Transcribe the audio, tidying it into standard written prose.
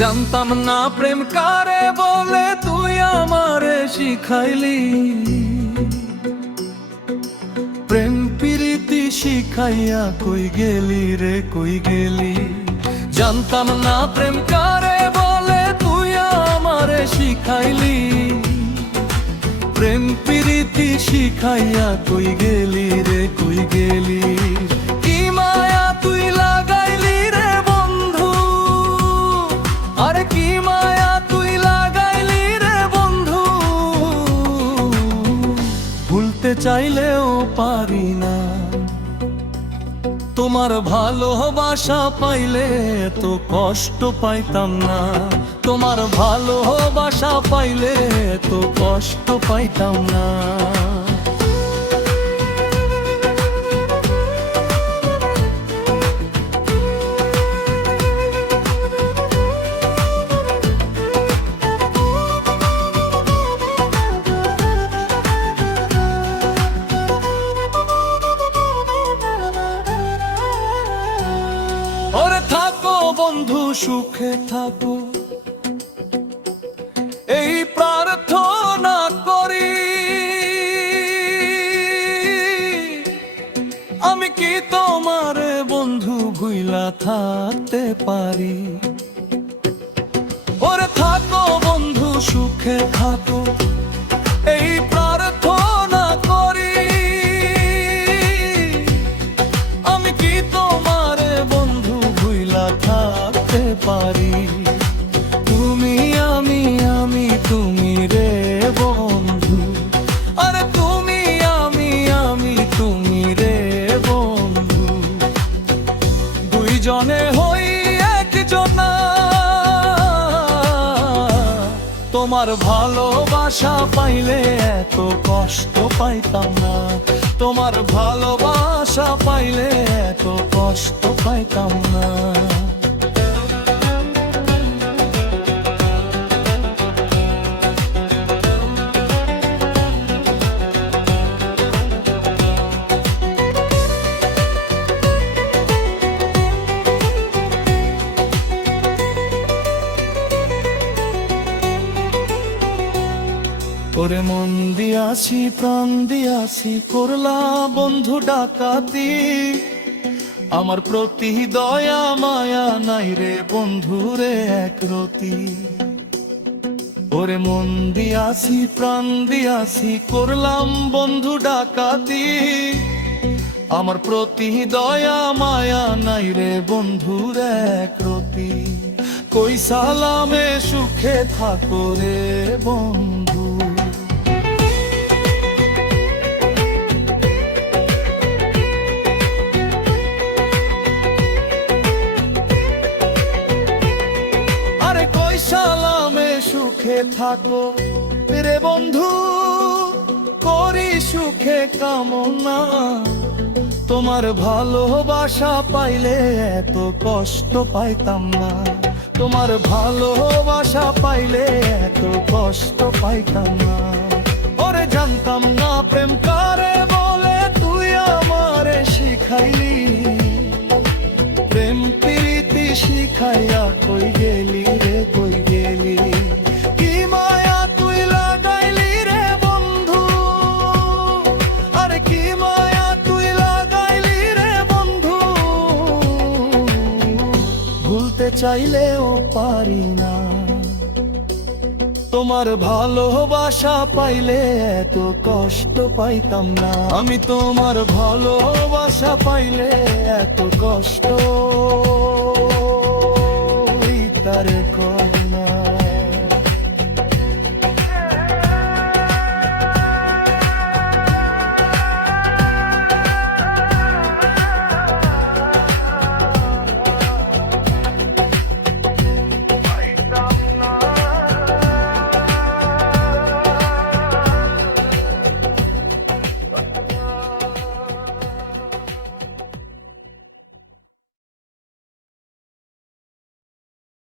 জানতাম না প্রেম কারে বলে, তুই আমারে শিখাইলি। প্রেম প্রীতি শিখাইয়া কই গেলি রে, কই গেলি। জানতাম না প্রেম কারে বলে, তুই আমারে শিখাইলি। প্রেম প্রীতি শিখাইয়া কই গেলি রে, কই গেলি। কি মায়া তুই লাগাইলি রে বন্ধু, আরে কি মায়া তুই লাগাইলি রে বন্ধু। ভুলতে চাইলেও পারি না, তোমার ভালোবাসা পাইলে এত কষ্ট পাইতাম না। তোমার ভালোবাসা পাইলে এত কষ্ট পাইতাম না। ওরে থাকো বন্ধু সুখে থাকো, এই প্রার্থনা করি। আমি কি তোমার বন্ধু ভুইলা থাকতে পারি। ওরে থাকো বন্ধু সুখে থাকো, এই প্রার্থনা করি। আমি কি তোমার বন্ধু ভুইলা থাকতে পারি। তুমি আমি আমি তুমি রে বন্ধু, আরে তুমি আমি আমি তুমি রে বন্ধু। দুইজনে হই একজনা, তোমার ভালোবাসা পাইলে এত কষ্ট পাইতাম না। তোমার ভালোবাসা পাইলে এত কষ্ট পাইতাম না। ওরে মন দিয়াছি প্রাণ দিয়াছি, করলা বন্ধু ডাকাতি। আমার প্রতি দয়া মায়া নাই রে বন্ধু রে একরতি। ওরে মন দিয়াছি প্রাণ দিয়াছি, করলাম বন্ধু ডাকাতি। আমার প্রতি দয়া মায়া নাই রে বন্ধু রে একরতি। কই সালামে সুখে থাকো রে বন্ধু। সালামে সুখে থাকো রে বন্ধু, করি সুখে কামনা। তোমার ভালোবাসা পাইলে এত কষ্ট পাইতাম না। তোমার ভালোবাসা পাইলে এত কষ্ট পাইতাম না। ওরে জানতাম না প্রেম কারে বলে, তুই আমারে শিখাইলি। প্রেম প্রীতি শিখাইয়া কই গেলি রে, কই গেলি। কি মায়া তুই লাগাইলি রে বন্ধু, আরে কি মায়া তুই লাগাইলি রে বন্ধু। ভুলতে চাইলেও পারি না, তোমার ভালোবাসা পাইলে এত কষ্ট পাইতাম না। আমি তোমার ভালোবাসা পাইলে এত কষ্ট তার